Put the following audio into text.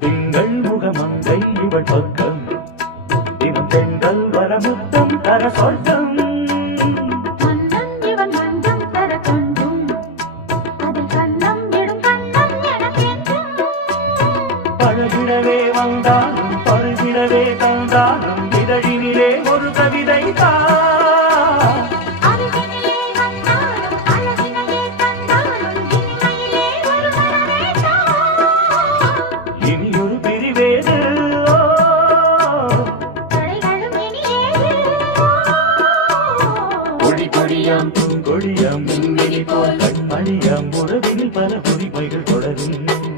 திங்கள் முகமங்கை இவள் பக்கம் தினம் பெண்கள் வரமுத்தம் தர சொர்க்கம் பழகிடவே வந்தாலும் பருகிடவே தந்தாலும் இதழினிலே ஒரு கவிதை இனியொரு பிரிவேது கொடி கொடியாம் பூங்கொடியாம் மின்மினி போல் கண்மணியாம் உறவினில் பல உரிமைகள் தொடரும்